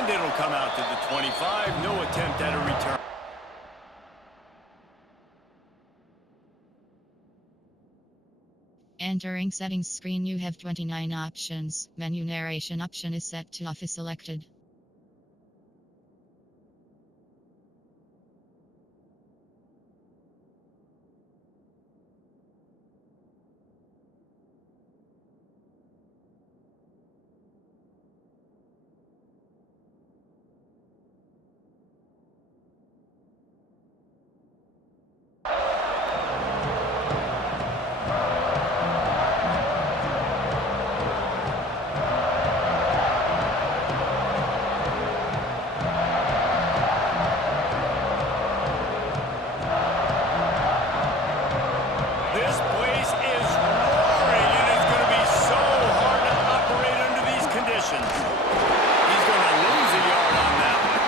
And it'll come out to the 25. No attempt at a return. Entering settings screen, you have 29 options. Menu narration option is set to off is selected. This place is roaring, and it's going to be so hard to operate under these conditions. He's going to lose a yard on that one.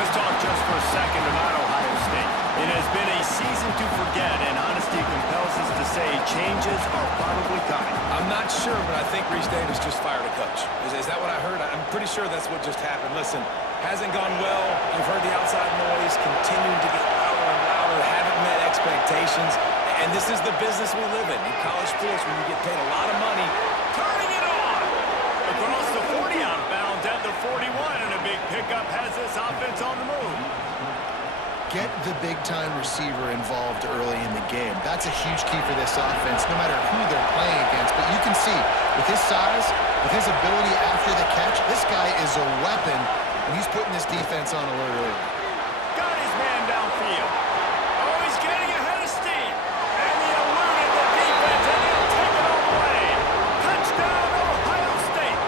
Let's talk just for a second about Ohio State. It has been a season to forget, and honesty compels us to say changes are probably coming. I'm not sure, but I think Reese Davis just fired a coach. Is that what I heard? I'm pretty sure that's what just happened. Listen, hasn't gone well. You've heard the outside noise, continuing to get louder and louder, haven't met expectations. And this is the business we live in college sports, when you get paid a lot of money. Turning it on! Across the 40 out of bounds at the 41, and a big pickup has this offense on the move. Get the big-time receiver involved early in the game. That's a huge key for this offense, no matter who they're playing against. But you can see, with his size, with his ability after the catch, this guy is a weapon, and he's putting this defense on alert early. Got his man downfield. Oh, he's getting ahead of steam. And he eluded the defense, and he'll take it all away. Touchdown, Ohio State.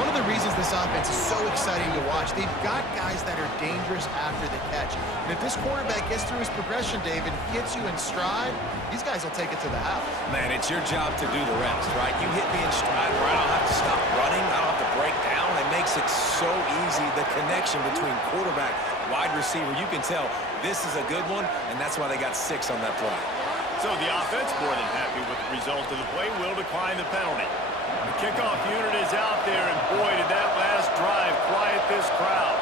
One of the reasons this offense is so exciting to watch, they've got guys that are dangerous after the catch. And if this quarterback gets through his progression, David, hits you in stride, these guys will take it to the house. Man, it's your job to do the rest, right? You hit me in stride where I don't have to stop running. I don't have to break down. It makes it so easy, the connection between quarterback, wide receiver. You can tell this is a good one, and that's why they got 6 on that play. So the offense, more than happy with the result of the play, will decline the penalty. The kickoff unit is out there, and boy, did that last drive quiet this crowd.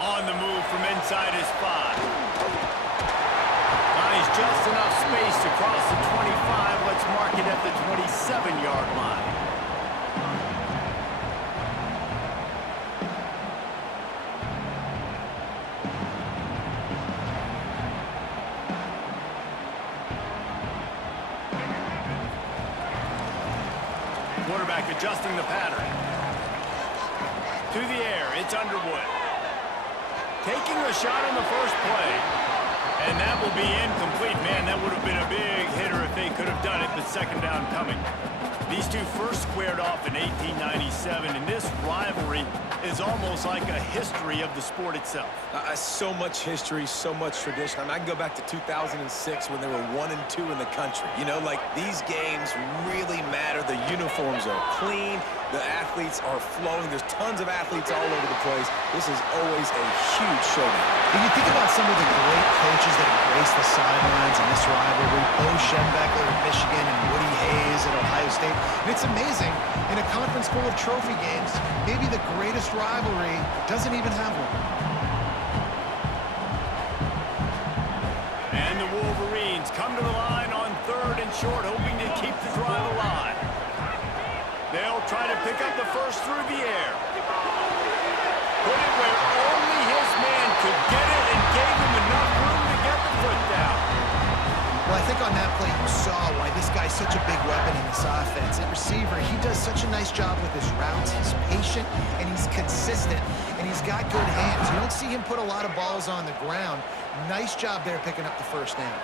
On the move from inside his 5. Finds just enough space to cross the 25. Let's mark it at the 27-yard line. Quarterback adjusting the pattern. To the air, it's Underwood. Taking a shot on the first play. And that will be incomplete. Man, that would have been a big hitter if they could have done it, but second down coming. These two first squared off in 1897, and this rivalry is almost like a history of the sport itself. So much history, so much tradition. I mean, I can go back to 2006 when they were 1 and 2 in the country. You know, like, these games really matter. The uniforms are clean. The athletes are flowing. There's tons of athletes all over the place. This is always a huge showdown. When you think about some of the great coaches that have graced the sidelines in this rivalry, Bo Schembechler at Michigan and Woody Hayes at Ohio State, and it's amazing, in a conference full of trophy games, maybe the greatest rivalry doesn't even have one. And the Wolverines come to the line on 3rd and short, hoping to keep the drive alive. They'll try to pick up the first through the air. Put it where only his man could get it, and gave him enough room to get the foot down. Well, I think on that play you saw why this guy's such a big weapon in this offense. At receiver, he does such a nice job with his routes. He's patient, and he's consistent, and he's got good hands. You don't see him put a lot of balls on the ground. Nice job there picking up the first down.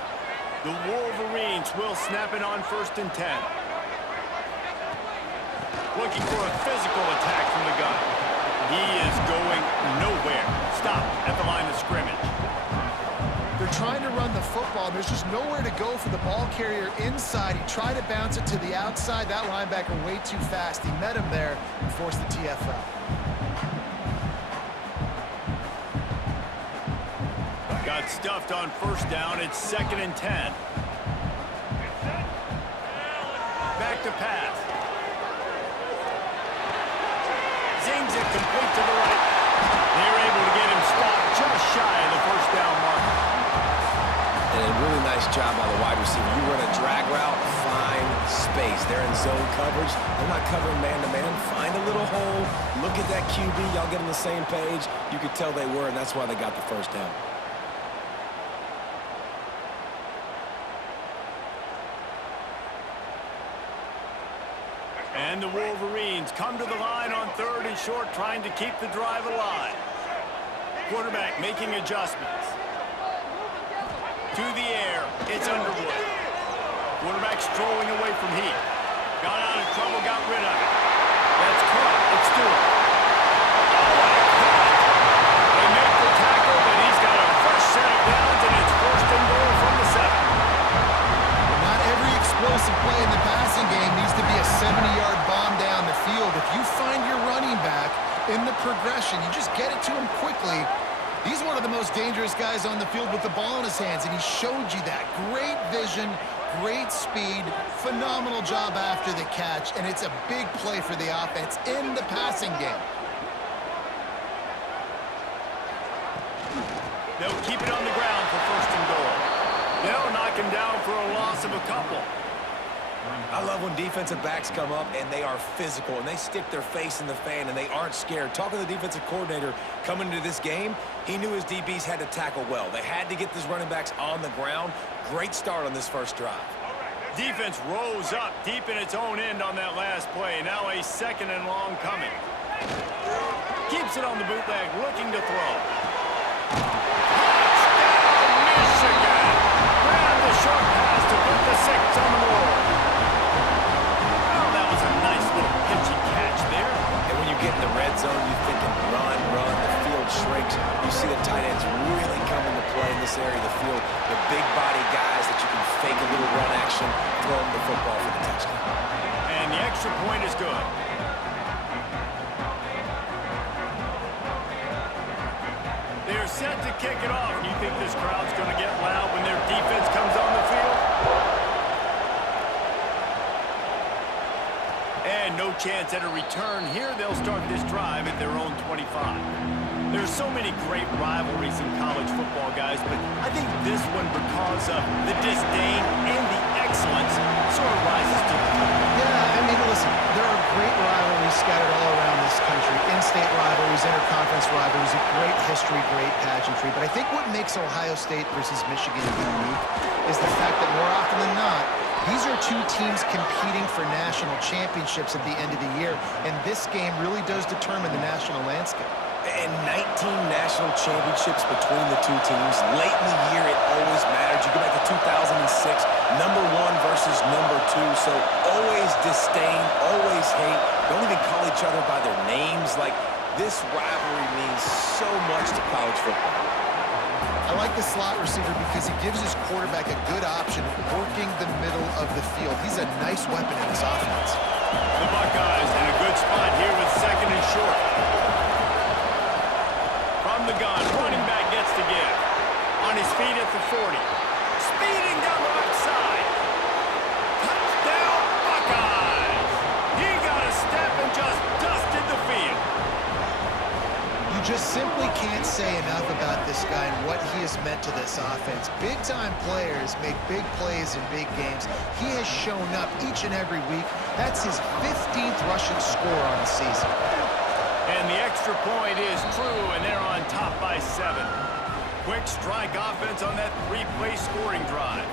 The Wolverines will snap it on 1st and 10. Looking for a physical attack from the gun. He is going nowhere. Stop at the line of scrimmage. They're trying to run the football. There's just nowhere to go for the ball carrier inside. He tried to bounce it to the outside. That linebacker way too fast. He met him there and forced the TFL. Got stuffed on 1st down. It's 2nd and 10. to pass. Zings it complete to the right. They're able to get him stopped just shy of the first down marker. And a really nice job by the wide receiver. You run a drag route, find space. They're in zone coverage. They're not covering man-to-man. Find a little hole. Look at that QB. Y'all get on the same page. You could tell they were, and that's why they got the first down. And the Wolverines come to the line on 3rd and short, trying to keep the drive alive. Quarterback making adjustments. To the air, it's Underwood. Quarterback strolling away from Heat. Got out of trouble, got rid of it. That's caught. It's Stewart. Oh, what a caught. They make the tackle, but he's got a fresh set of downs, and it's 1st and goal from the 7. Not every explosive play in the passing game needs to be a 70-yard bomb down the field. If you find your running back in the progression, you just get it to him quickly. He's one of the most dangerous guys on the field with the ball in his hands, and he showed you that. Great vision, great speed, phenomenal job after the catch, and it's a big play for the offense in the passing game. They'll keep it on the ground for 1st and goal. They'll knock him down for a loss of a couple. I love when defensive backs come up and they are physical and they stick their face in the fan and they aren't scared. Talking to the defensive coordinator coming into this game, he knew his DBs had to tackle well. They had to get these running backs on the ground. Great start on this first drive. Defense rose up deep in its own end on that last play. Now a 2nd and long coming. Keeps it on the bootleg, looking to throw. Touchdown, Michigan! Grab the short pass to put the 6 on the board. Oh, that was a nice little pitchy catch there. And when you get in the red zone, you're thinking run, run, the field shrinks. You see the tight ends really come into play in this area of the field. The big body guys that you can fake a little run action, throw them the football for the touchdown. And the extra point is good. They're set to kick it off. You think this crowd's going to get loud when their defense comes on the field? And no chance at a return here. They'll start this drive at their own 25. There's so many great rivalries in college football, guys, but I think this one, because of the disdain and the excellence, sort of rises to the top. Yeah, I mean, listen, there are great rivalries scattered all around this country. In-state rivalries, interconference rivalries, a great history, great pageantry. But I think what makes Ohio State versus Michigan unique is the fact that more often than not, these are two teams competing for national championships at the end of the year, and this game really does determine the national landscape. And 19 national championships between the two teams. Late in the year, it always mattered. You go back to 2006, number 1 versus number 2. So always disdain, always hate. Don't even call each other by their names. Like, this rivalry means so much to college football. I like the slot receiver because he gives his quarterback a good option working the middle of the field. He's a nice weapon in this offense. The Buckeyes in a good spot here with 2nd and short. From the gun, running back gets to give. On his feet at the 40. Speeding down the left side. Touchdown, Buckeyes! He got a step and just dusted the field. You just simply can't say enough about this guy and what he has meant to this offense. Big-time players make big plays in big games. He has shown up each and every week. That's his 15th rushing score on the season. And the extra point is true, and they're on top by 7. Quick strike offense on that 3-play scoring drive.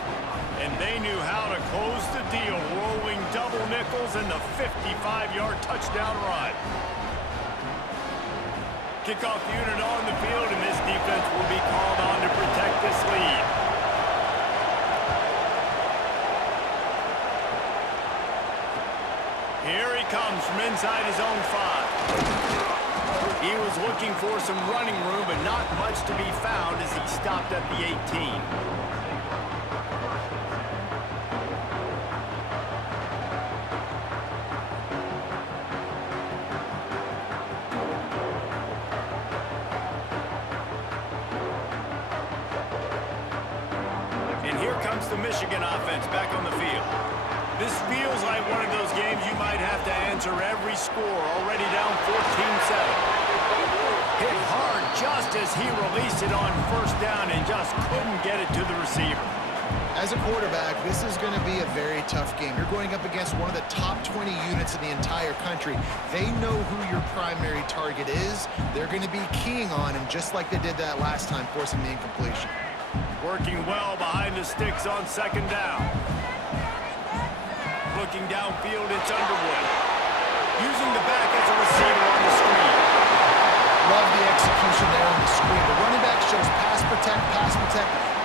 And they knew how to close the deal, rolling double nickels and the 55-yard touchdown run. Kickoff unit on the field, and this defense will be called on to protect this lead. Here he comes from inside his own 5. He was looking for some running room, but not much to be found as he stopped at the 18. And here comes the Michigan offense back on the field. This feels like one of those games you might have to answer every score. Already down 14-7. Hit hard just as he released it on first down and just couldn't get it to the receiver. As a quarterback, this is going to be a very tough game. You're going up against one of the top 20 units in the entire country. They know who your primary target is. They're going to be keying on him just like they did that last time, forcing the incompletion. Working well behind the sticks on second down. Looking downfield, it's Underwood. Using the back as a receiver on the screen. Love the execution there on the screen. The running back shows pass protect.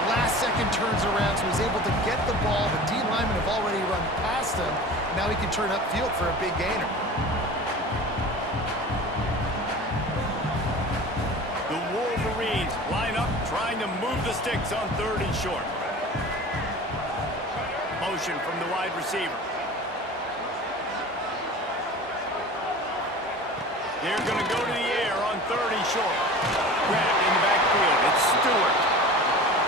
Last second turns around, so he's able to get the ball. The D linemen have already run past him. Now he can turn upfield for a big gainer. The Wolverines line up, trying to move the sticks on 3rd and short. Motion from the wide receiver. They're going to go to the air on 3rd and short. Grabbed in the backfield. It's Stewart.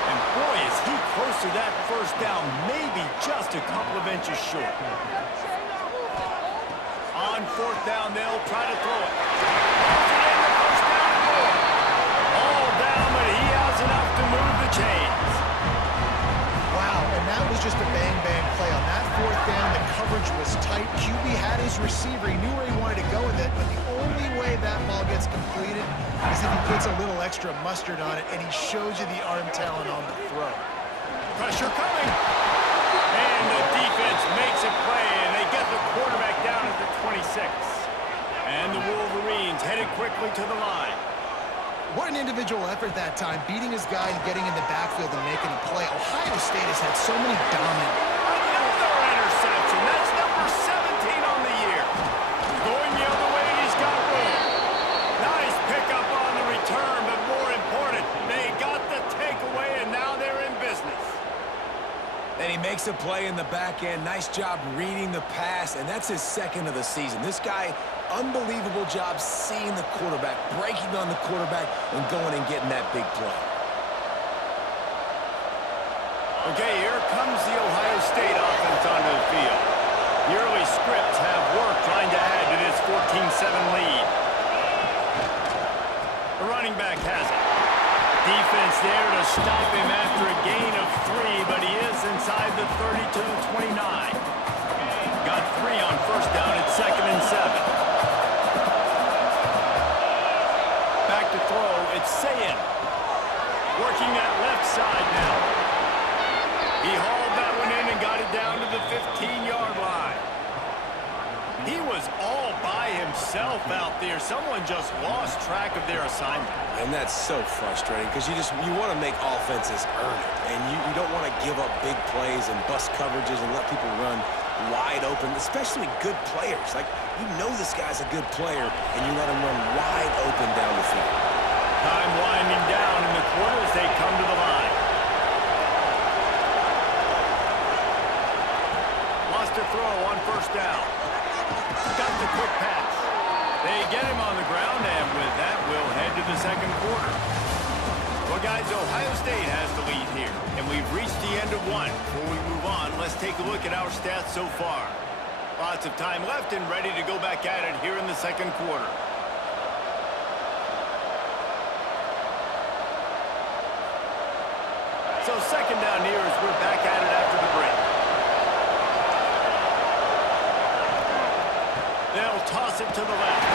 And boy, is he close to that first down, maybe just a couple of inches short. On 4th down, they'll try to throw it. First down and more. All down, but he has enough to move the chains. Wow, and that was just a bang-bang play. On that 4th down, the coverage was tight. QB had his receiver. He knew where he wanted to go with it, but the only way that ball gets completed is if he puts a little extra mustard on it, and he shows you the arm talent on the throw. Pressure coming. And the defense makes a play, and they get the quarterback down at the 26. And the Wolverines headed quickly to the line. What an individual effort that time, beating his guy and getting in the backfield and making a play. Ohio State has had so many dominant. Another interception. That's number 17 on the year. Going the other way, and he's got room. Nice pickup on the return, but more important, they got the takeaway, and now they're in business. And he makes a play in the back end. Nice job reading the pass, and that's his 2nd of the season. This guy, unbelievable job seeing the quarterback, breaking on the quarterback, and going and getting that big play. Okay, here comes the Ohio State offense onto the field. The early scripts have worked trying to add to this 14-7 lead. The running back has it. Defense there to stop him after a gain of 3, but he is inside the 32-29. Got 3 on first down at 2nd and 7. Back to throw, it's Sayin. Working that left side now. He hauled that one in and got it down to the 15-yard line. He was all by himself out there. Someone just lost track of their assignment. And that's so frustrating because you want to make offenses earn it. And you don't want to give up big plays and bust coverages and let people run wide open, especially good players. Like, you know this guy's a good player, and you let him run wide open down the field. Time winding down in the quarter as they come to the line. Lost a throw on first down. Got the quick pass. They get him on the ground, and with that, we'll head to the second quarter. Well, guys, Ohio State has the lead here, and we've reached the end of one. Before we move on, let's take a look at our stats so far. Lots of time left and ready to go back at it here in the second quarter. So second down here as we're back at it after the break. They'll toss it to the left.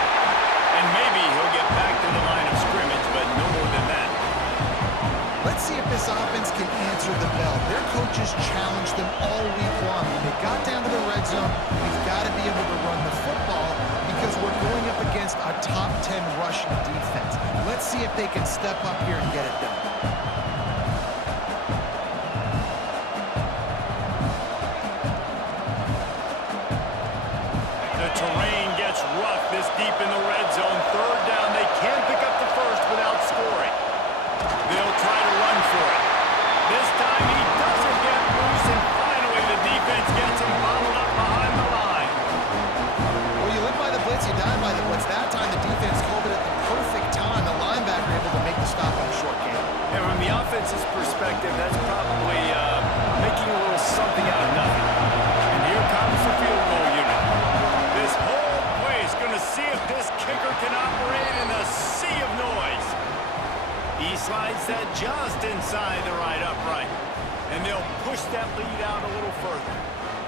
And maybe he'll get back to the line of scrimmage, but no more than that. Let's see if this offense can answer the bell. Their coaches challenged them all week long. When they got down to the red zone, we've got to be able to run the football because we're going up against a top 10 rushing defense. Let's see if they can step up here and get it done. The terrain gets rough this deep in the red zone. Third down, they can't pick up the first without scoring. They'll try to run for it. This time he doesn't get loose, and finally the defense gets him bottled up behind the line. Well, you live by the blitz, you die by the blitz. That time the defense called it at the perfect time. The linebacker able to make the stop in a short game. And from the offense's perspective, that's probably making a little something out of nothing. And here comes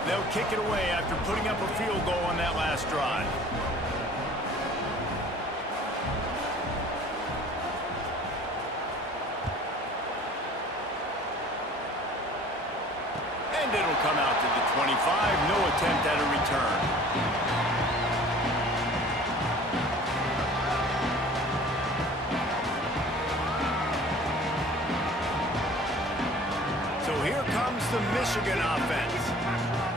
They'll kick it away after putting up a field goal on that last drive. And it'll come out to the 25. No attempt at a return. So here comes the Michigan offense.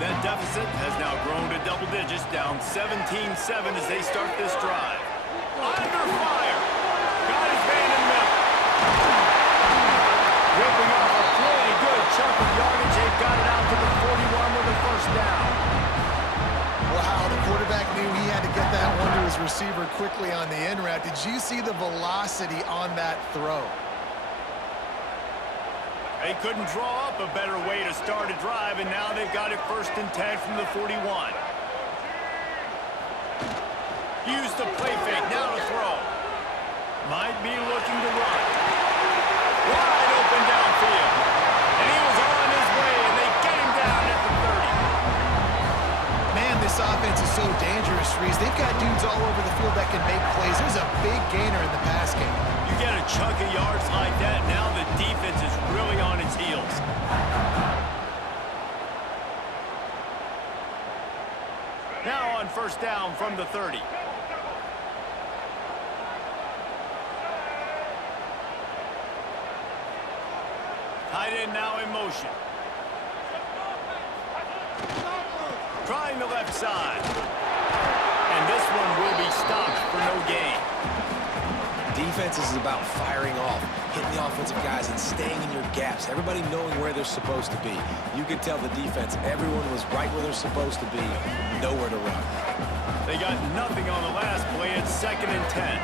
That deficit has now grown to double digits, down 17-7 as they start this drive. Under fire. Got his man in the middle. Ripping off a pretty good chunk of yardage. They've got it out to the 41 with a first down. Wow, the quarterback knew he had to get that one to his receiver quickly on the in route. Did you see the velocity on that throw? They couldn't draw up a better way to start a drive, and now they've got it 1st and 10 from the 41. Use the play fake, now to throw. Might be looking to run. Wide open downfield. And he was on his way, and they get him down at the 30. Man, this offense is so dangerous, Reese. They've got dudes all over the field that can make plays. There's a big gainer in the pass game. You get a chunk of yards like that, now the defense is really on its heels. Now on 1st down from the 30. Tight end now in motion. Trying the left side. And this one will be stopped for no gain. Defense is about firing off, hitting the offensive guys, and staying in your gaps. Everybody knowing where they're supposed to be. You could tell the defense, everyone was right where they're supposed to be, nowhere to run. They got nothing on the last play. It's 2nd and 10.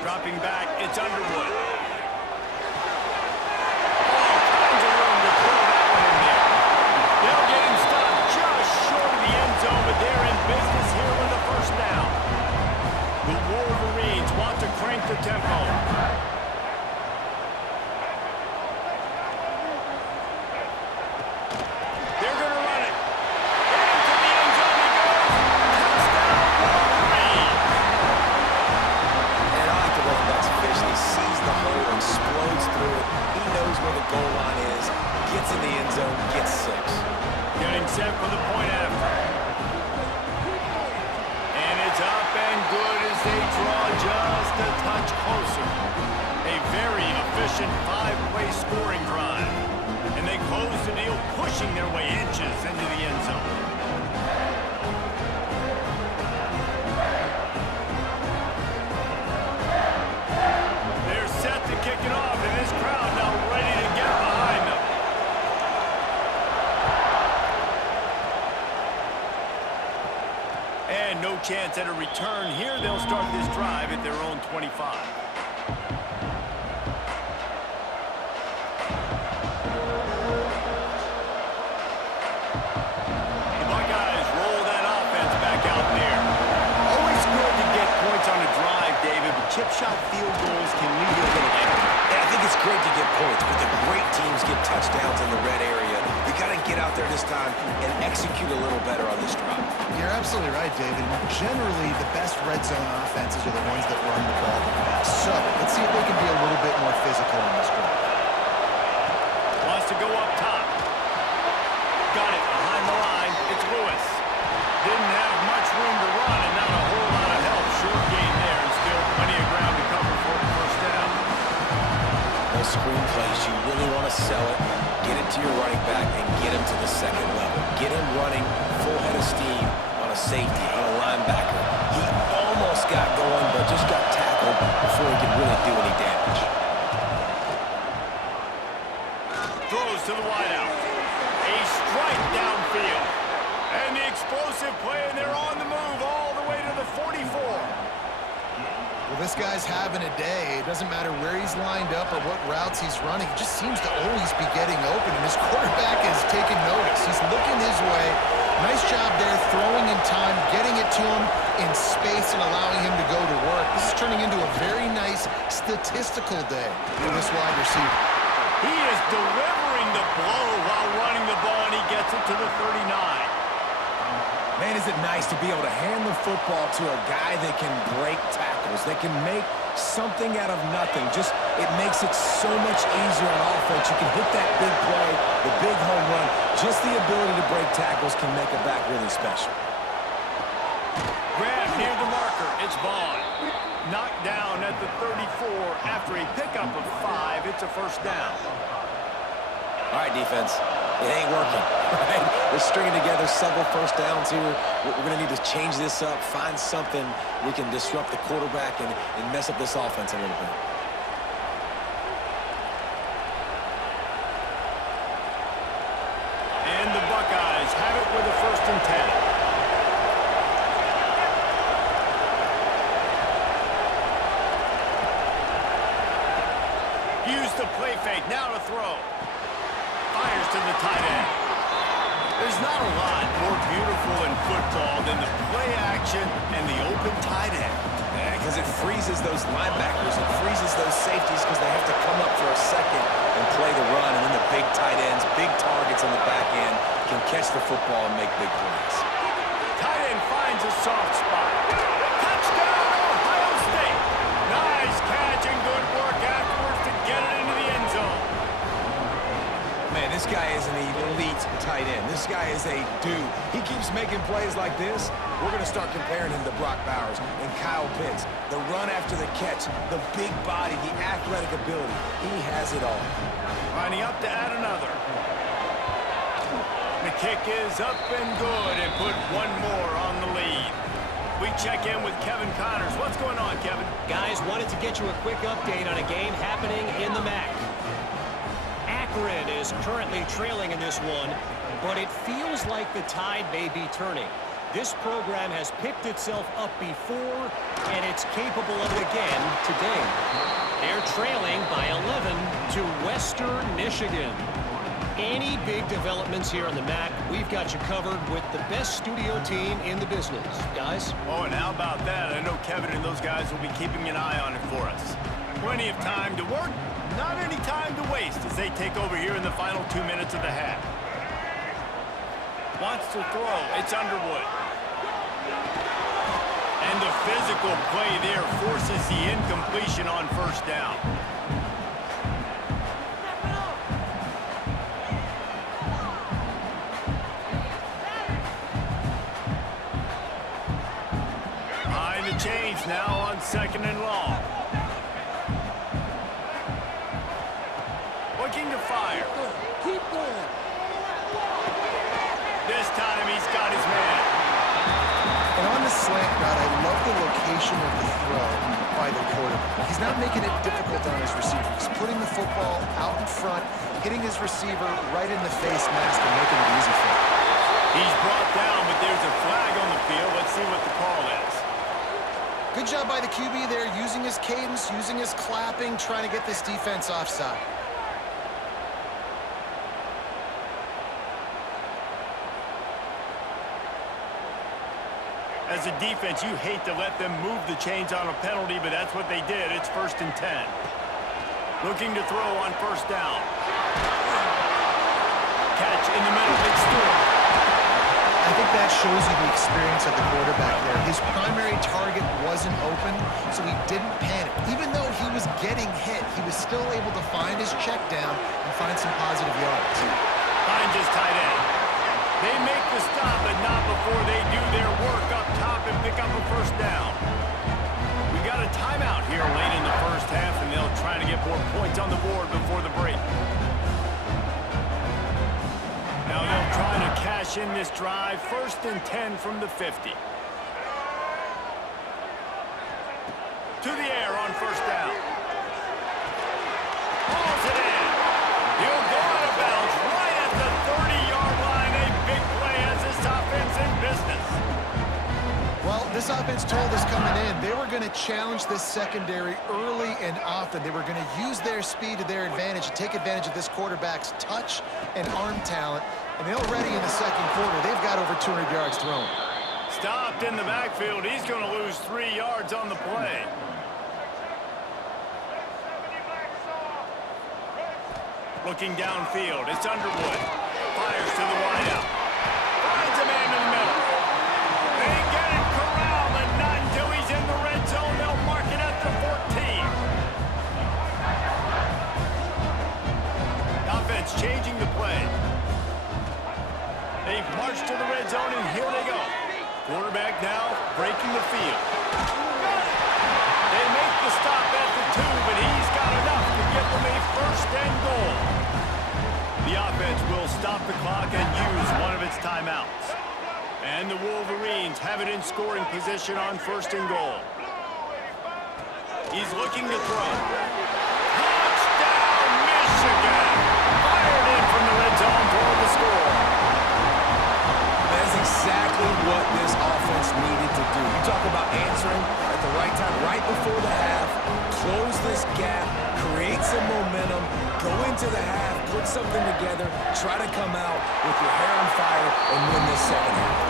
Dropping back, it's Underwood. All kinds of room to throw that one in there. They'll get him stopped just short of the end zone, but they're in business here with the 1st down. The Wolverines want to crank the tempo. They're going to run it. Into the end zone he goes. Touchdown, Wolverines. And I like the running back's efficient. He sees the hole, explodes through it. He knows where the goal line is, gets in the end zone, gets 6. Getting set for the point after. And it's up and good as they draw just a touch closer. A very efficient 5-play scoring drive. And they close the deal, pushing their way inches into the end zone. They're set to kick it off, and this crowd now ready to get behind them. And no chance at a return here. They'll start this drive at their own 25. The Buckeyes roll that offense back out there. Always good to get points on a drive, David, but chip shot field goals can leave you a little empty. Yeah, I think it's great to get points, but the great teams get touchdowns in the red area. You got to get out there this time and execute a little better on this drive. You're absolutely right, David. Generally, the best red zone offenses are the ones that run the ball the best. So, let's see if they can be a little bit more physical on this drive. Wants to go up top. Got it behind the line. It's Lewis. Didn't have much room to run and not a whole lot of help. Short gain there and still plenty of ground to cover for the 1st down. Those screen plays, you really want to sell it, get it to your running back, and get him to the 2nd level. Get him running full head of steam on a safety, on a linebacker. He almost got going, but just got tackled before he could really do any damage. Throws to the wideout. A strike downfield. And the explosive play, and they're on the move all the way to the 44. Well, this guy's having a day. It doesn't matter where he's lined up or what routes he's running. He just seems to always be getting open, and his quarterback is taking notice. He's looking his way. Nice job there, throwing in time, getting it to him in space and allowing him to go to work. This is turning into a very nice statistical day for this wide receiver. He is delivering the blow while running the ball, and he gets it to the 39. Man, is it nice to be able to hand the football to a guy that can break tackles, that can make something out of nothing. Just, it makes it so much easier on offense. You can hit that big play, the big home run. Just the ability to break tackles can make a back really special. Grab near the marker. It's Vaughn. Knocked down at the 34 after a pickup of 5. It's a first down. All right, defense. It ain't working. Right? We're stringing together several first downs here. We're going to need to change this up, find something we can disrupt the quarterback and mess up this offense a little bit. And the Buckeyes have it with a first and 10. Use the play fake. Now to throw. Fires to the tight end. There's not a lot more beautiful in football than the play action and the open tight end. Yeah, because it freezes those linebackers. It freezes those safeties because they have to come up for a second and play the run. And then the big tight ends, big targets on the back end, can catch the football and make big plays. Tight end finds a soft spot. Touchdown, Ohio State. Nice catch and good work afterwards to get it into the end zone. Man, this guy is an elite tight end. This guy is a dude. He keeps making plays like this. We're going to start comparing him to Brock Bowers and Kyle Pitts. The run after the catch, the big body, the athletic ability. He has it all. Lining up to add another. The kick is up and good and put one more on the lead. We check in with Kevin Connors. What's going on, Kevin? Guys, wanted to get you a quick update on a game happening in the MAC. Akron is currently trailing in this one, but it feels like the tide may be turning. This program has picked itself up before, and it's capable of it again today. They're trailing by 11 to Western Michigan. Any big developments here on the MAC, we've got you covered with the best studio team in the business. Guys? Oh, and how about that? I know Kevin and those guys will be keeping an eye on it for us. Plenty of time to work, not any time to waste as they take over here in the final 2 minutes of the half. Wants to throw. It's Underwood. And the physical play there forces the incompletion on first down. Behind the chains now on second and long. Looking to fire. Keep going. This time he's got his man. And on the slant route, I love the location of the throw by the quarterback. He's not making it difficult on his receiver. He's putting the football out in front, hitting his receiver right in the face mask and making it easy for him. He's brought down, but there's a flag on the field. Let's see what the call is. Good job by the QB there, using his cadence, using his clapping, trying to get this defense offside. As a defense, you hate to let them move the chains on a penalty, but that's what they did. It's first and 10. Looking to throw on first down. Catch in the middle. It's Stewart. I think that shows you the experience of the quarterback there. His primary target wasn't open, so he didn't panic. Even though he was getting hit, he was still able to find his check down and find some positive yards. Finds his tight end. They make the stop, but not before they do their work up top and pick up a first down. We got a timeout here late in the first half, and they'll try to get more points on the board before the break. Now they'll try to cash in this drive. First and 10 from the 50. To the air on first down. Balls it in. He'll go out of bounds right at the 30-yard line. A big play as this offense in business. Well, this offense told us coming in they were going to challenge this secondary early and often. They were going to use their speed to their advantage, take advantage of this quarterback's touch and arm talent. And they're already in the second quarter. They've got over 200 yards thrown. Stopped in the backfield. He's going to lose 3 yards on the play. Looking downfield, it's Underwood. Fires to the wideout. Finds a man in the middle. They get it corralled, and not until he's in the red zone, they'll mark it at the 14. Offense changing the play. They've marched to the red zone, and here they go. Quarterback now breaking the field. They make the stop at the 2, but he's got enough to give them a first and goal. The offense will stop the clock and use one of its timeouts. And the Wolverines have it in scoring position on first and goal. He's looking to throw. Touchdown, Michigan! Fired in from the red zone for the score. That's exactly what this offense needed to do. You talk about answering at the right time, right before the half, close this gap, create some momentum, go into the half, put something together, try to come out with your hair on fire and win this second half.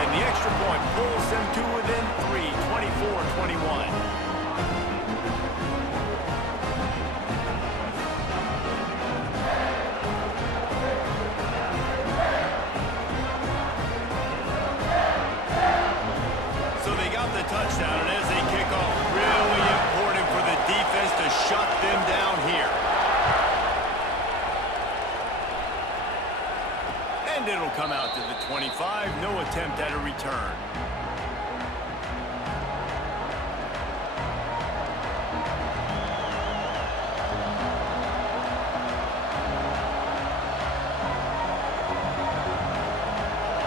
And the extra point pulls them to within 3, 24-21. Touchdown, and as they kick off, really important for the defense to shut them down here. And it'll come out to the 25, no attempt at a return.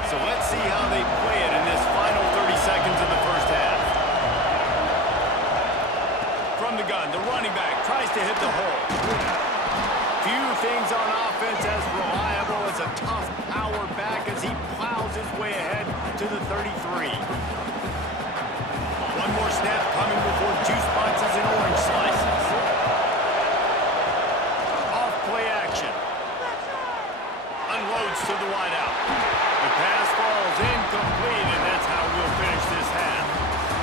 So let's see how they play it in this final 30 seconds of the first half. From the gun, the running back tries to hit the hole. Few things on offense as reliable as a tough power back as he plows his way ahead to the 33. One more snap coming before juice boxes and orange slices. Off play action. Unloads to the wideout. The pass falls incomplete, and that's how we'll finish this half.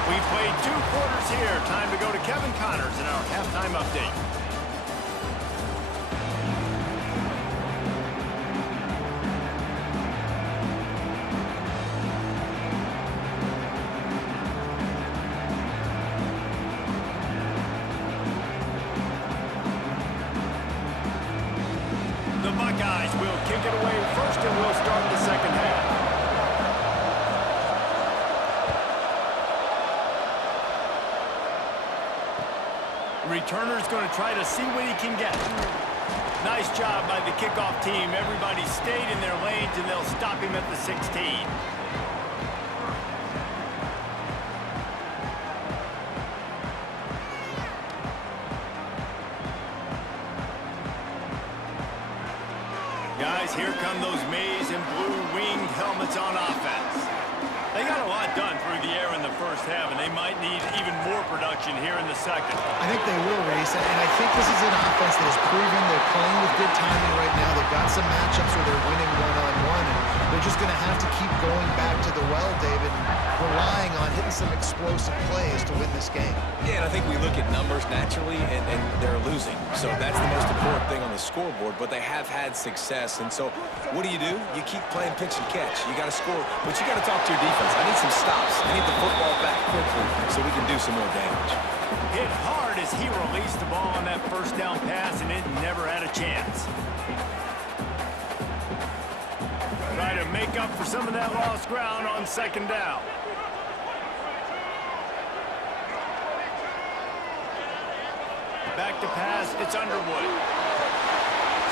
We've played 2 quarters here. Time to go to Kevin Connors in our halftime update. The Buckeyes will kick it away first, and we'll start the second half. Returner's going to try to see what he can get. Nice job by the kickoff team. Everybody stayed in their lanes, and they'll stop him at the 16. Guys, here come those maize and blue winged helmets on offense. They got a lot done through the air in the first half, and they might need even more production here in the second. I think they will, Reese, and I think this is an offense that has proven they're playing with good timing right now. They've got some matchups where they're winning one-on-one, and they're just going to have to keep going back to the well, David, relying on hitting some explosive plays to win this game. Yeah, and I think we look at numbers naturally, and they're losing. So that's the most important thing on the scoreboard, but they have had success. And so what do? You keep playing pitch and catch. You got to score, but you got to talk to your defense. I need some stops. I need the football back quickly so we can do some more damage. Hit hard as he released the ball on that first down pass, and it never had a chance. Try to make up for some of that lost ground on second down. Back to pass, it's Underwood.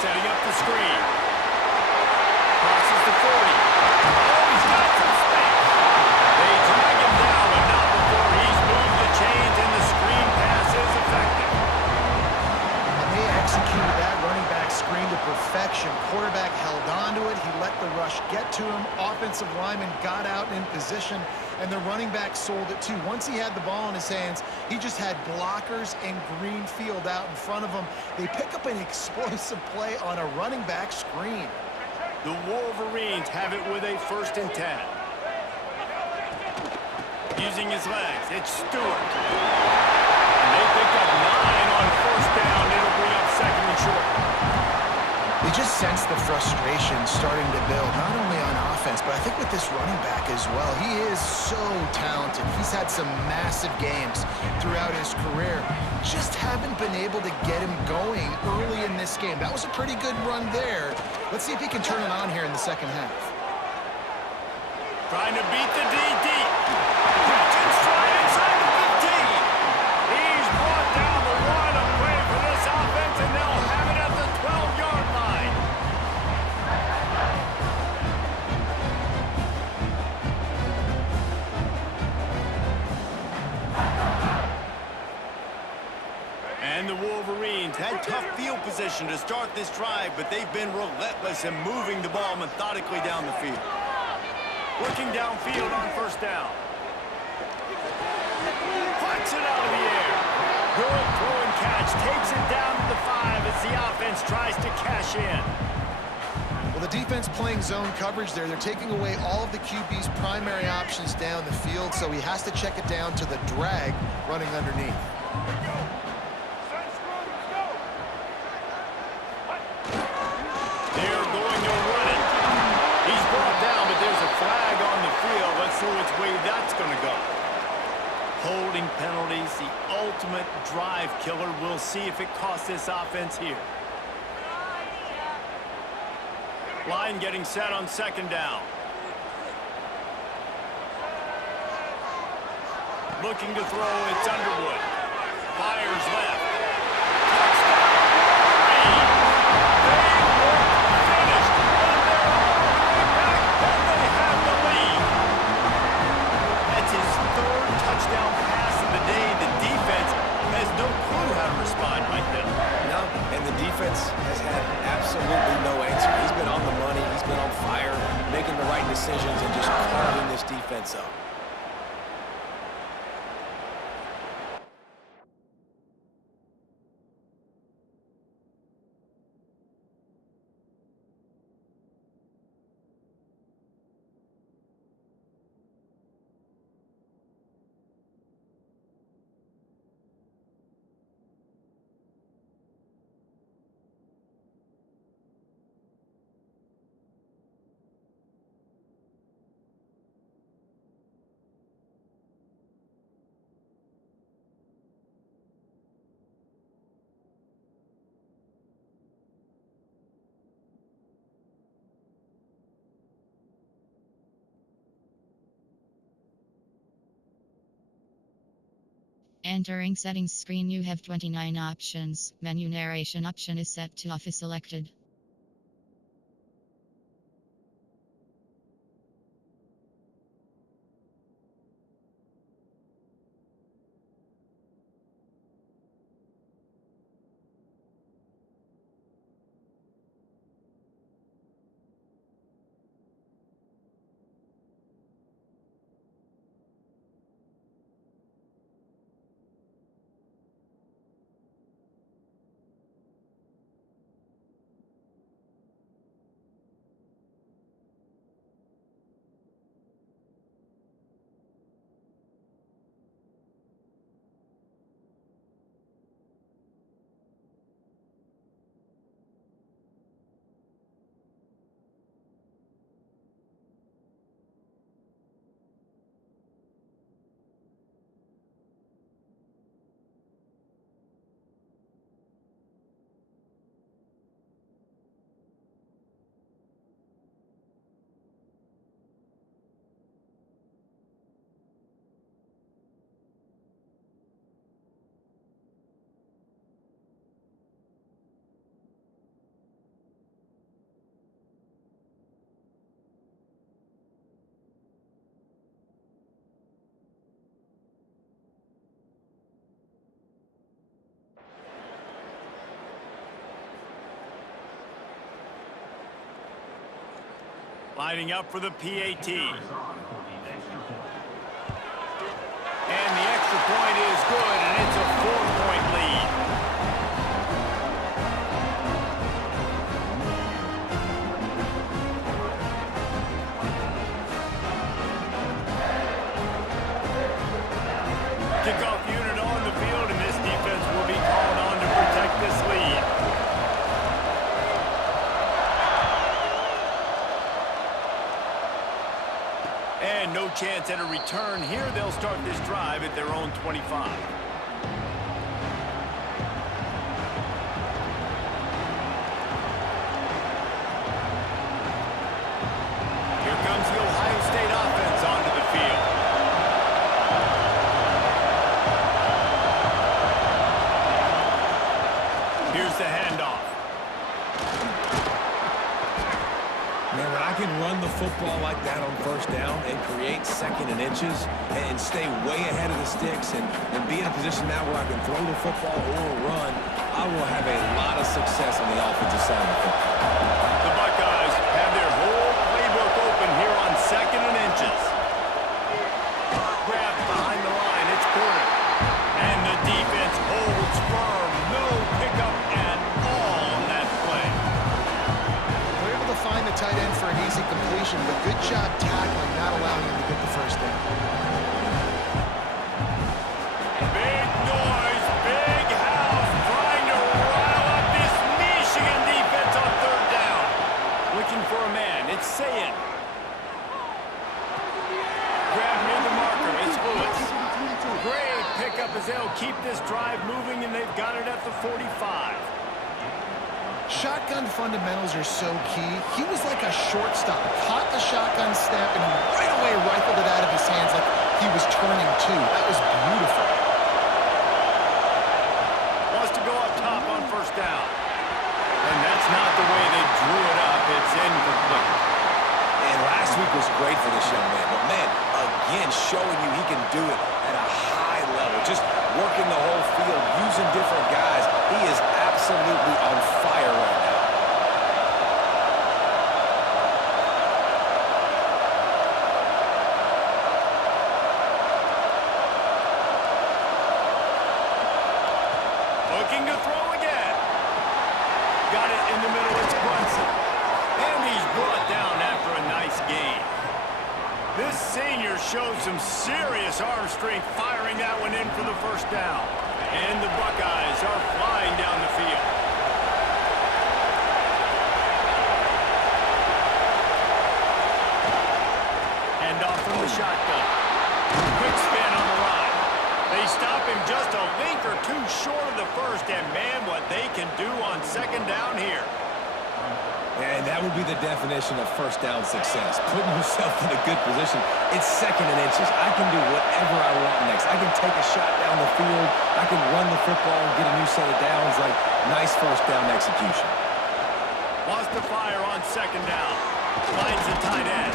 Setting up the screen. Crosses the 40. Oh, he's got some space. They drag him down, but not before he's moved the chains, and the screen pass is effective. And they executed that running back screen to perfection. Quarterback held on to it. He let the rush get to him. Offensive lineman got out in position, and the running back sold it too. Once he had the ball in his hands, he just had blockers and green field out in front of him. They pick up an explosive play on a running back screen. The Wolverines have it with a 1st and 10. Using his legs, it's Stewart. And they pick up 9 on 1st down. It'll bring up 2nd and short. You just sense the frustration starting to build, not only on offense, but I think with this running back as well. He is so talented. He's had some massive games throughout his career. Just haven't been able to get him going early in this game. That was a pretty good run there. Let's see if he can turn it on here in the second half. Trying to beat the DD. Catching stride inside the 15. He's brought down the line of play for this offense, and they'll have it at the 12-yard line. And the Wolverines had tough field position to start this drive, but they've been relentless in moving the ball methodically down the field. Working downfield on first down. Puts it out of the air. Good throw and catch. Takes it down to the 5 as the offense tries to cash in. Well, the defense playing zone coverage there. They're taking away all of the QB's primary options down the field, so he has to check it down to the drag running underneath. They're going to run it. He's brought down, but there's a flag on the field. Let's see which way that's going to go. Holding penalties, the ultimate drive killer. We'll see if it costs this offense here. Line getting set on second down. Looking to throw, it's Underwood. Fires left. Touchdown, Wolverines. They look finished, and they're all the way back, and they have the lead. That's his third touchdown pass of the day. The defense has no clue how to respond right now. No, and the defense has had absolutely no answer. He's been on the money. He's been on fire, making the right decisions and just carving this defense up. Entering settings screen, you have 29 options. Menu narration option is set to off is selected. Lining up for the PAT. And the extra point is good, and it's a 4-point lead. Kickoff unit on the field, and this defense will be called on to protect this lead. And no chance at a return here. They'll start this drive at their own 25. Here comes the Ohio State offense onto the field. Here's the handoff. Man, when I can run the football like that on first down and create second and inches and stay way ahead of the sticks and be in a position now where I can throw the football or run, I will have a lot of success on the offensive side of the football. The Buckeyes have their whole playbook open here on second and inches. Grab behind the line, it's Porter. And the defense holds firm. No pickup at all on that play. They're able to find the tight end for an easy completion, but good job tackling, not allowing him to get the first down. Big noise, big house, trying to rile up this Michigan defense on third down. Looking for a man, it's Sayin. Grab near the marker, it's Lewis. Great pickup as they'll keep this drive moving, and they've got it at the 45. Shotgun fundamentals are so key. He was like a shortstop, caught the shotgun snap, and right away rifled it out of his hands like he was turning two. That was beautiful. Wants to go up top on first down. And that's not the way they drew it up. It's incomplete. And last week was great for this young man. But, man, again, showing you he can do it at a high level. Just working the whole field, using different guys. He is absolutely on fire right now. Looking to throw again. Got it in the middle. It's Brunson. And he's brought down after a nice gain. This senior showed some serious arm strength firing that one in for the first down. And the Buckeyes are flying down the field. Hand off from the shotgun. Quick spin on the line. They stop him just a link or two short of the first, and man, what they can do on second down here. And that would be the definition of first down success. Putting yourself in a good position. It's second and inches. I can do whatever I want next. I can take a shot down the field. I can run the football and get a new set of downs. Like, nice first down execution. Wants to fire on second down. Finds the tight end.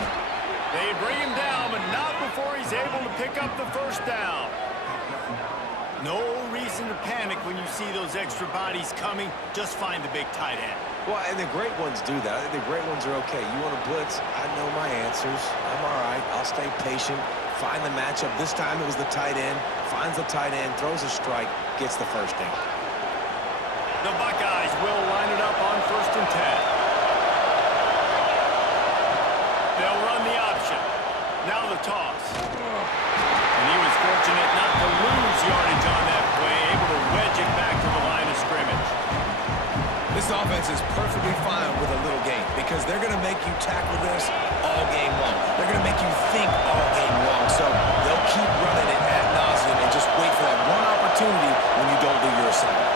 They bring him down, but not before he's able to pick up the first down. No reason to panic when you see those extra bodies coming. Just find the big tight end. Well, and the great ones do that. I think the great ones are okay. You want to blitz? I know my answers. I'm all right. I'll stay patient. Find the matchup. This time it was the tight end. Finds the tight end, throws a strike, gets the first down. The Buckeyes will line it up on 1st and 10. They'll run the option. Now the toss. And he was fortunate not to lose yardage on that play, able to wedge it back to the line of scrimmage. This offense is perfectly fine with a little game because they're going to make you tackle this all game long. They're going to make you think all game long. So they'll keep running it ad nauseum and just wait for that one opportunity when you don't do your assignment.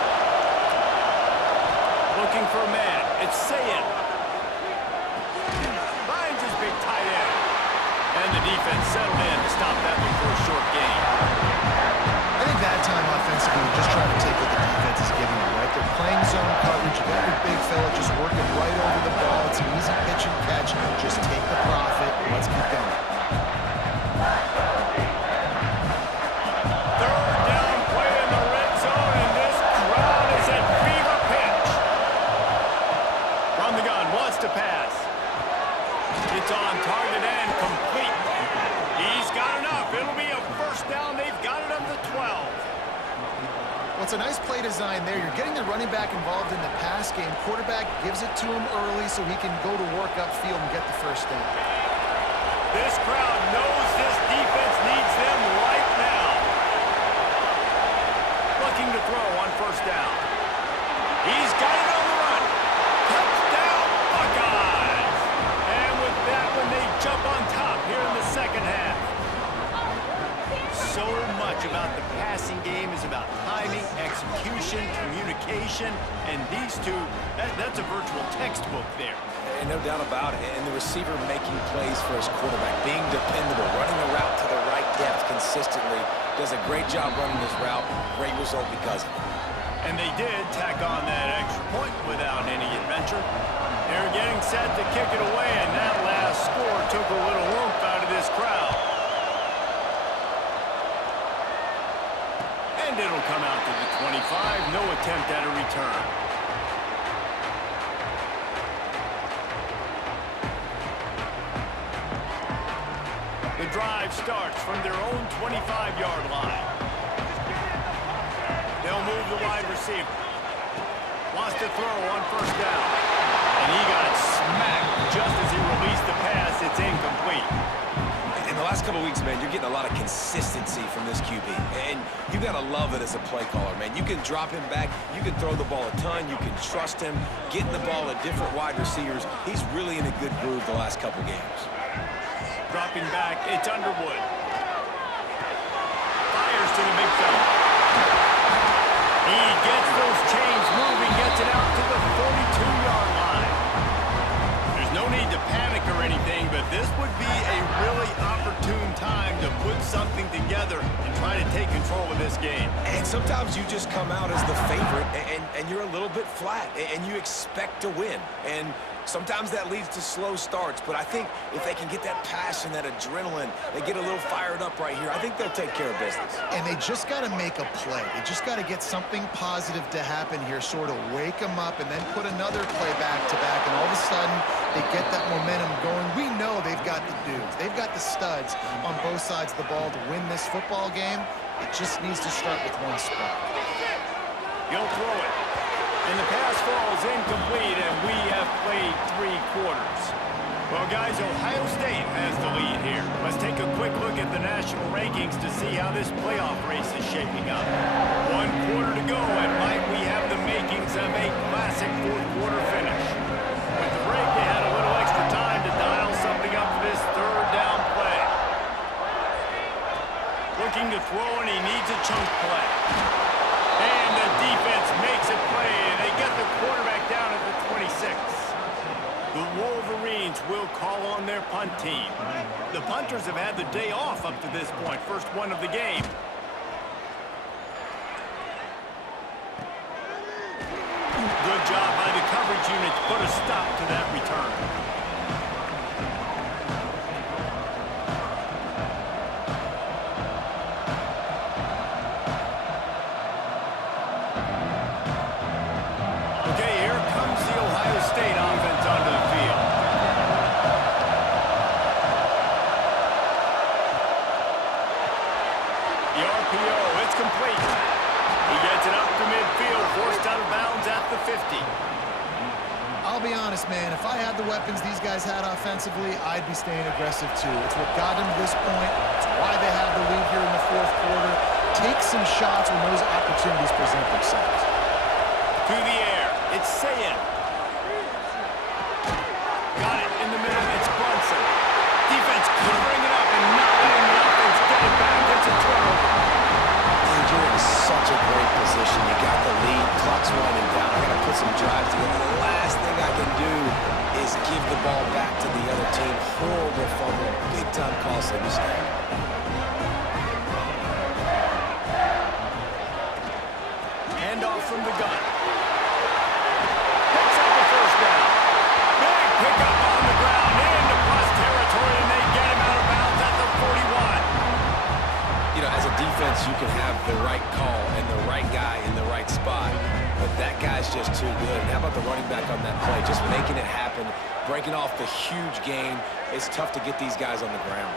Looking for a man. It's Sayin. Finds his big tight end. And the defense settled in to stop that before a short gain. I think that time offensively, we're just trying to take what the defense is giving them, right? They're playing zone coverage. You got your big fella just working right over the ball. It's an easy pitch and catch. Just take the profit. Let's keep going. Third down play in the red zone, and this crowd is at fever pitch. From the gun, wants to pass. It's on target and complete. He's got enough. It'll be a first down. They've got it up to 12. Well, it's a nice play design there. You're getting the running back involved in the pass game. Quarterback gives it to him early so he can go to work upfield and get the first down. This crowd knows this defense needs them right now. Looking to throw on first down. He's got it on the run. Touchdown, Buckeyes! And with that one, they jump on top here in the second much about the passing game as about timing, execution, communication, and these two, that's a virtual textbook there. And no doubt about it. And the receiver making plays for his quarterback, being dependable, running the route to the right depth consistently, does a great job running his route. Great result because of it. And they did tack on that extra point without any adventure. They're getting set to kick it away, and that last score took a little oomph out of this crowd. And it'll come out to the 25. No attempt at a return. The drive starts from their own 25-yard line. They'll move the wide receiver. Wants to throw on first down. And he got smacked just as he released the pass. It's incomplete. In the last couple weeks, man, you're getting a lot of consistency from this QB. And you got to love it as a play caller, man. You can drop him back. You can throw the ball a ton. You can trust him, getting the ball at different wide receivers. He's really in a good groove the last couple games. Dropping back, it's Underwood. Fires to the big fella. He gets those chains moving, gets it out to the 42-yard line. There's no need to panic or anything, but this would be a really opportune time to put something together and try to take control of this game. And sometimes you just come out as the favorite, and you're a little bit flat, and you expect to win. And sometimes that leads to slow starts, but I think if they can get that passion, that adrenaline, they get a little fired up right here, I think they'll take care of business. And they just got to make a play. They just got to get something positive to happen here, sort of wake them up and then put another play back-to-back, and all of a sudden they get that momentum going. We know they've got the dudes. They've got the studs on both sides of the ball to win this football game. It just needs to start with one spark. He'll throw it. And the pass falls incomplete, and we have played 3 quarters. Well, guys, Ohio State has the lead here. Let's take a quick look at the national rankings to see how this playoff race is shaping up. 1 quarter to go, and might we have the makings of a classic 4th quarter finish. With the break, they had a little extra time to dial something up for this 3rd down play. Looking to throw, and he needs a chunk play. And the defense makes a play, and they get the quarterback down at the 26. The Wolverines will call on their punt team. The punters have had the day off up to this point, first one of the game. Good job by the coverage unit to put a stop to that return. State offense onto the field. The RPO, it's complete. He gets it up to midfield, forced out of bounds at the 50. I'll be honest, man, if I had the weapons these guys had offensively, I'd be staying aggressive too. It's what got them to this point. It's why they have the lead here in the 4th quarter. Take some shots when those opportunities present themselves. To the air, it's Sayin. Got it in the middle, it's Brunson. Defense covering it up and not letting the offense get it back. It's a turnover. And you're in such a great position. You got the lead, clock's winding down. I got to put some drives together. The last thing I can do is give the ball back to the other team. Horrible fumble, big-time costly mistake. Handoff from the gun. Picks up the first down. Big pickup on the ground into plus territory, and they get him out of bounds at the 41. You know, as a defense, you can have the right call and the right guy in the right spot, but that guy's just too good. And how about the running back on that play? Just making it happen, breaking off the huge gain. It's tough to get these guys on the ground.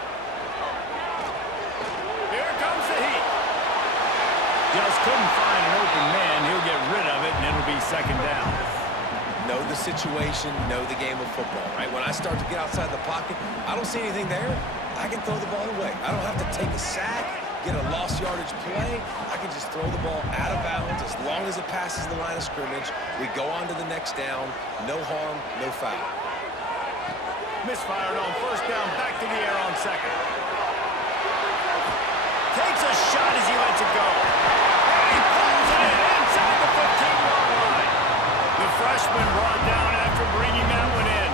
Here comes the heat. Just couldn't find an open man. He'll get rid of it, and it'll be 2nd down. Know the situation, know the game of football, right? When I start to get outside the pocket, I don't see anything there. I can throw the ball away. I don't have to take a sack, get a lost yardage play. I can just throw the ball out of bounds as long as it passes the line of scrimmage. We go on to the next down. No harm, no foul. Misfired on first down, back to the air on 2nd. takes a shot as he lets it go. And he pulls it in inside the 15-yard line. The freshman brought down after bringing that one in.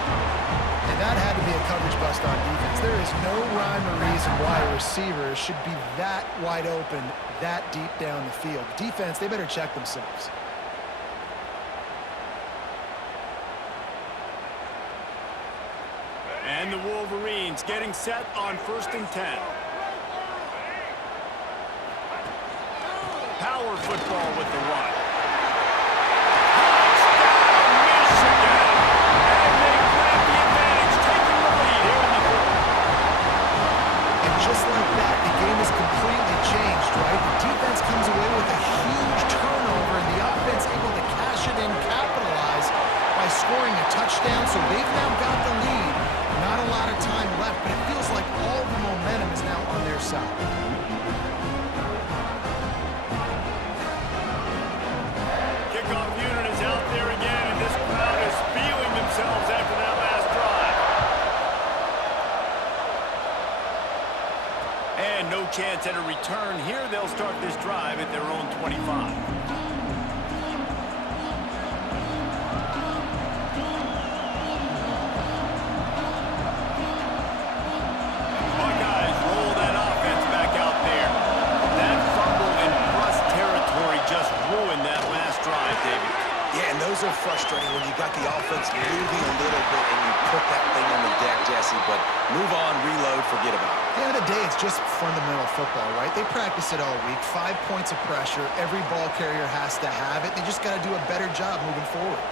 And that had to be a coverage bust on defense. There is no rhyme or reason why a receiver should be that wide open, that deep down the field. Defense, they better check themselves. And the Wolverines getting set on 1st and 10. Power football with the run. Touchdown, Michigan! And they grab the advantage, taking the lead here in the fourth. And just like that, the game is completely changed, right? The defense comes away with a huge turnover, and the offense able to cash it in, capitalize by scoring a touchdown. So they've now got the lead. Not a lot of time left, but it feels like all the momentum is now on their side. Kickoff unit is out there again, and this crowd is feeling themselves after that last drive. And no chance at a return here. They'll start this drive at their own 25. Those are frustrating when you got the offense moving a little bit and you put that thing on the deck, Jesse, but move on, reload, forget about it. At the end of the day, it's just fundamental football, right? They practice it all week. 5 points of pressure. Every ball carrier has to have it. They just got to do a better job moving forward.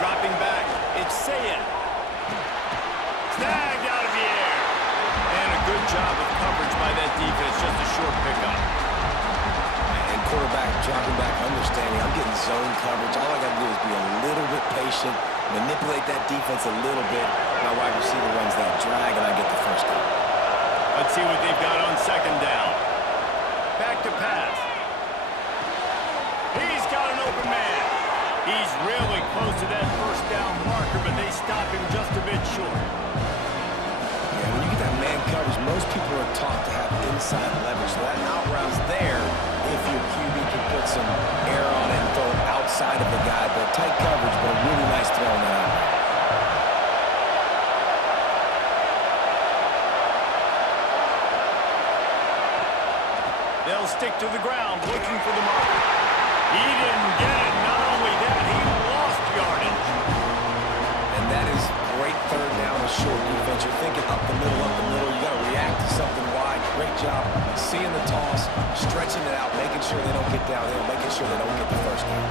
Dropping back, it's Sayed. Snagged out of the air. And a good job of coverage by that defense, just a short pickup. And quarterback dropping back, understanding I'm getting zone coverage. All I got to do is be a little bit patient, manipulate that defense a little bit. My wide receiver runs that drag, and I get the first down. Let's see what they've got on 2nd down. Back to pass. He's got an open man. He's really close to that first down marker, but they stop him just a bit short. Yeah, when you get that man coverage, most people are taught to have inside leverage. So that out route's there if your QB can put some air on it and throw it outside of the guy. But tight coverage, but a really nice throw on that out route. They'll stick to the ground, looking for the marker. He didn't get it. Not only that, he lost yardage. And that is great 3rd down and short defense. You're thinking up the middle, up the middle. You got to react to something wide. Great job seeing the toss, stretching it out, making sure they don't get downhill, making sure they don't get the first down.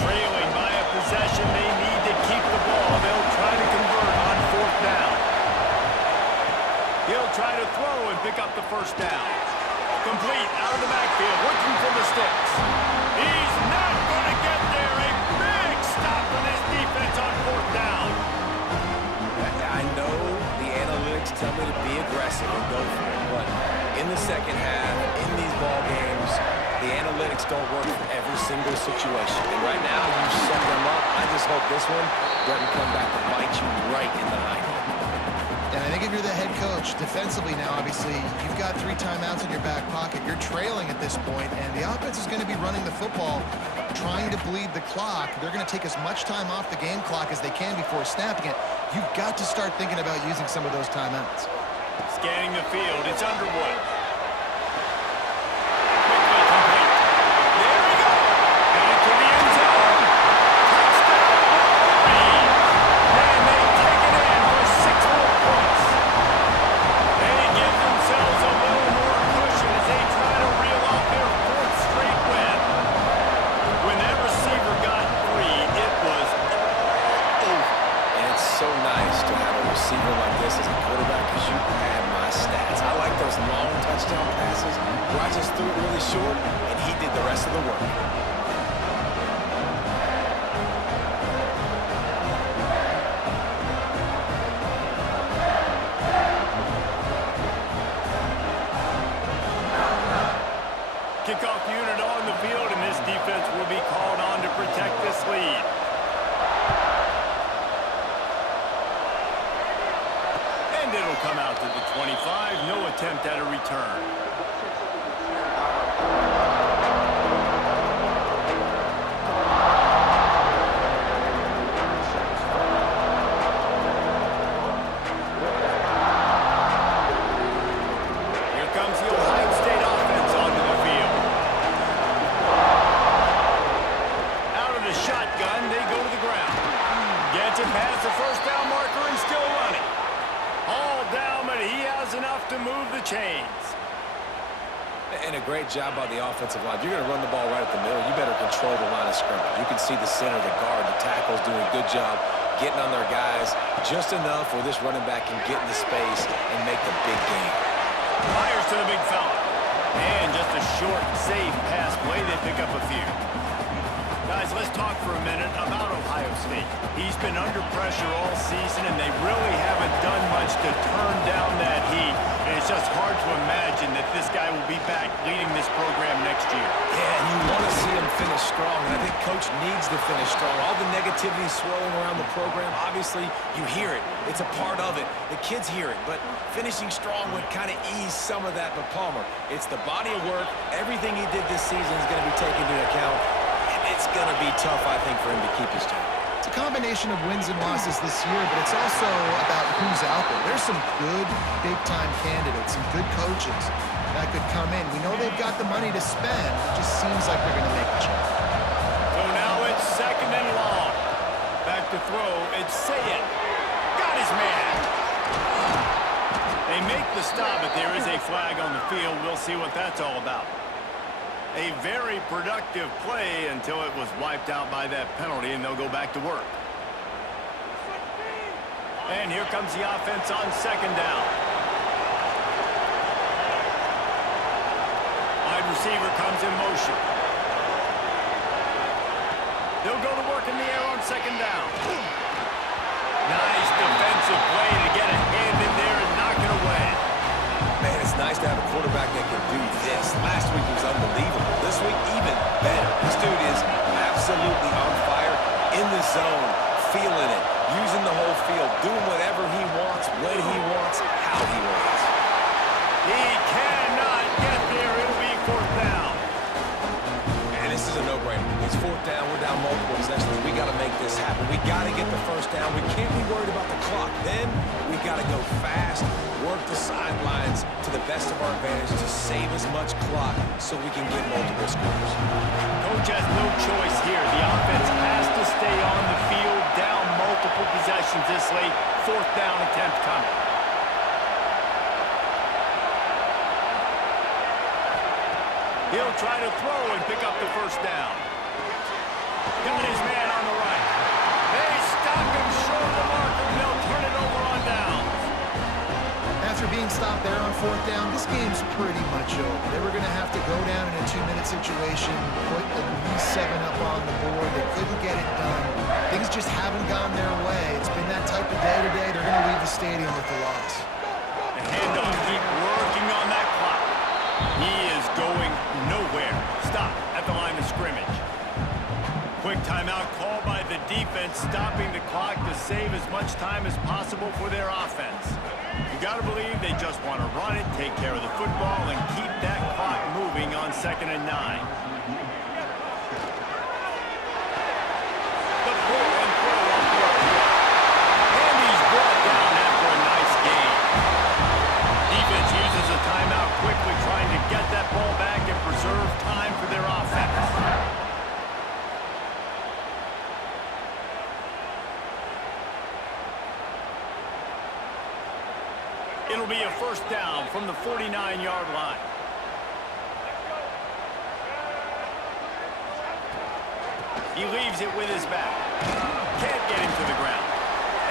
Trailing by a possession, they need to keep the ball. They'll try to convert on 4th down. He'll try to throw and pick up the first down. Complete out of the backfield, looking for the sticks. He's not going to get there. A big stop for this defense on 4th down. I know the analytics tell me to be aggressive and go for it, but in the second half, in these ball games, the analytics don't work for every single situation. And right now, you set them up. I just hope this one doesn't come back to bite you right in the eye. And I think if you're the head coach, defensively now, obviously, you've got 3 timeouts in your back pocket. You're trailing at this point, and the offense is going to be running the football, trying to bleed the clock. They're going to take as much time off the game clock as they can before snapping it. You've got to start thinking about using some of those timeouts. Scanning the field, it's Underwood. Quickly complete. There we go. Headed to the end zone. Touchdown, Wolverines. And they take it in for 6 more points. They give themselves a little more cushion as they try to reel off their 4th straight win. When that receiver got free, it was all over. And it's so nice to have a receiver like this as a quarterback because you have my stats. I like those long touchdown passes where I just threw it really short and he did the rest of the work. come out to the 25. No attempt at a return. Here comes the Ohio State offense onto the field. Out of the shotgun, they go to the ground. Gets it past the first down marker and still running. All down, but he has enough to move the chains. And a great job by the offensive line. You're going to run the ball right at the middle. You better control the line of scrimmage. You can see the center, the guard, the tackles doing a good job getting on their guys just enough where this running back can get into space and make the big game. Fires to the big fella. And just a short, safe pass play. They pick up a few. Guys, let's talk for a minute about Ohio State. He's been under pressure all season, and they really haven't done much to turn down that heat. And it's just hard to imagine that this guy will be back leading this program next year. Yeah, and you want to see him finish strong, and I think Coach needs to finish strong. All the negativity swirling around the program, obviously, you hear it. It's a part of it. The kids hear it, but finishing strong would kind of ease some of that. But Palmer, it's the body of work. Everything he did this season is going to be taken into account. It's going to be tough, I think, for him to keep his job. It's a combination of wins and losses this year, but it's also about who's out there. There's some good big-time candidates, some good coaches that could come in. We know they've got the money to spend. It just seems like they're going to make a change. So now it's second and long. Back to throw. It's Sayed. Got his man. They make the stop, but there is a flag on the field. We'll see what that's all about. A very productive play until it was wiped out by that penalty, and they'll go back to work. And here comes the offense on second down. Wide receiver comes in motion. They'll go to work in the air on second down. Nice defensive play to get a hand in there and knock it away. Man, it's nice to have a quarterback that can do this. Last week was unbelievable. This week, even better. This dude is absolutely on fire, in the zone, feeling it, using the whole field, doing whatever he wants, when he wants, how he wants. He cannot get there. It'll be fourth down. And this is a no-brainer. It's fourth down. We're down multiple possessions. We got to make this happen. We got to get the first down. We can't be worried about the clock. Then we got to go fast, work the sidelines to the best of our advantage to save as much clock so we can get multiple scores. Coach has no choice here. The offense has to stay on the field, down multiple possessions this late. Fourth down attempt coming. He'll try to throw and pick up the first down. Got his man on the right. They stop him short of the marker, and they'll turn it over on downs. After being stopped there on fourth down, this game's pretty much over. They were going to have to go down in a 2-minute situation, put at least 7 up on the board. They couldn't get it done. Things just haven't gone their way. It's been that type of day today. They're going to leave the stadium with the loss. The handoff, keep working on that clock. He is going nowhere. Stop at the line of scrimmage. Quick timeout called by the defense, stopping the clock to save as much time as possible for their offense. You got to believe they just want to run it, take care of the football, and keep that clock moving on 2nd and 9. The pull and throw on fourth down. And he's brought down after a nice gain. Defense uses a timeout quickly, trying to get that ball back and preserve time for their offense. It'll be a first down from the 49-yard line. He leaves it with his back. Can't get him to the ground.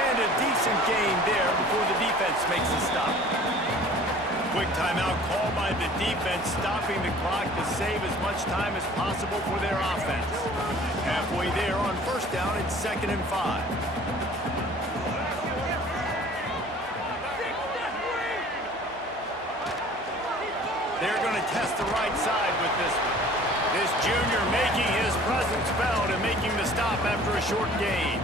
And a decent gain there before the defense makes a stop. Quick timeout called by the defense, stopping the clock to save as much time as possible for their offense. Halfway there on first down, it's 2nd and 5. They're going to test the right side with this one. This junior making his presence felt and making the stop after a short gain.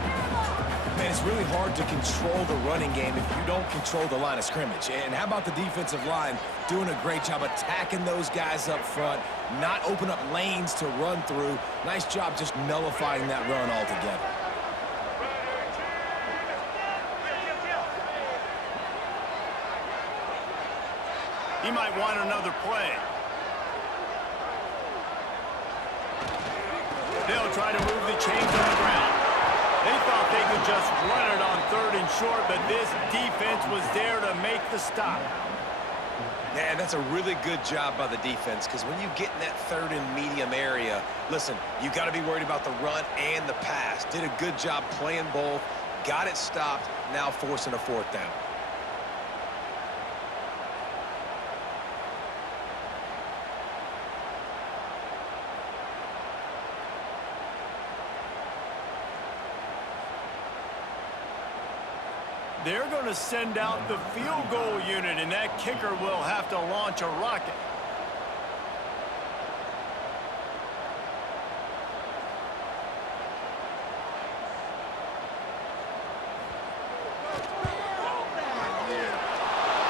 Man, it's really hard to control the running game if you don't control the line of scrimmage. And how about the defensive line doing a great job attacking those guys up front, not open up lanes to run through. Nice job just nullifying that run altogether. He might want another play. They'll try to move the chains on the ground. They thought they could just run it on 3rd and short, but this defense was there to make the stop. Yeah, that's a really good job by the defense, because when you get in that 3rd and medium area, listen, you got to be worried about the run and the pass. Did a good job playing both, got it stopped, now forcing a 4th down. They're going to send out the field goal unit, and that kicker will have to launch a rocket.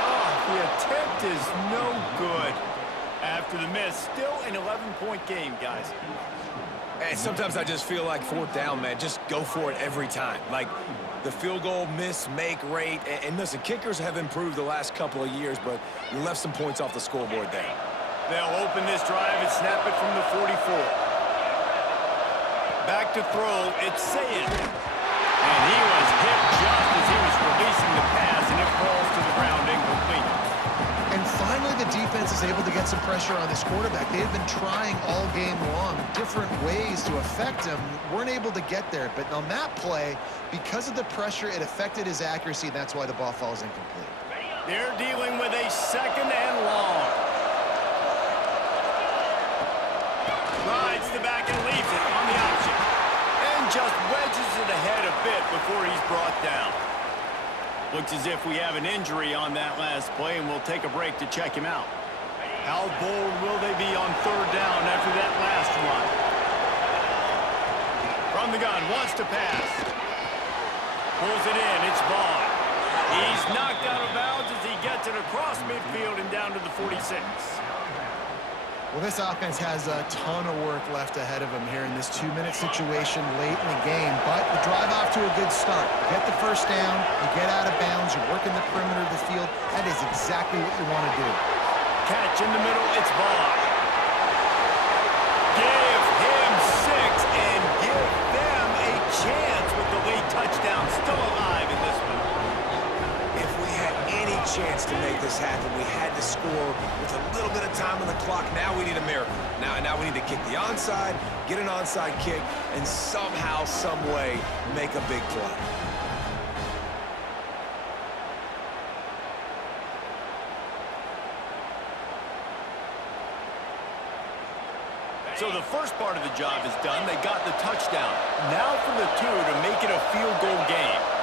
Oh, the attempt is no good. After the miss, still an 11-point game, guys. And sometimes I just feel like 4th down, man. Just go for it every time. Like, the field goal miss-make rate. And listen, kickers have improved the last couple of years, but you left some points off the scoreboard there. They'll open this drive and snap it from the 44. Back to throw, it's Saying. And he was hit just as he was releasing the pass, and it falls to the ground incomplete. And finally, the defense is able to get some pressure on this quarterback. They had been trying all game long, different ways to affect him. Weren't able to get there. But on that play, because of the pressure, it affected his accuracy. That's why the ball falls incomplete. They're dealing with a 2nd and long. Rides the back and leaves it on the option. And just wedges it ahead a bit before he's brought down. Looks as if we have an injury on that last play, and we'll take a break to check him out. How bold will they be on 3rd down after that last run? From the gun, wants to pass. Pulls it in, it's Vaughn. He's knocked out of bounds as he gets it across midfield and down to the 46. Well, this offense has a ton of work left ahead of them here in this 2-minute situation late in the game, but the drive off to a good start. You get the 1st down, you get out of bounds, you're working the perimeter of the field. That is exactly what you want to do. Catch in the middle, it's Vaughn. Give him 6 and give them a chance with the late touchdown still alive in this one. If we had any chance to make this happen, we had to score with a little bit of time on the clock. Now we need a miracle. Now we need to kick the onside, get an onside kick, and somehow, some way, make a big play. So the first part of the job is done. They got the touchdown. Now for the 2 to make it a field goal game.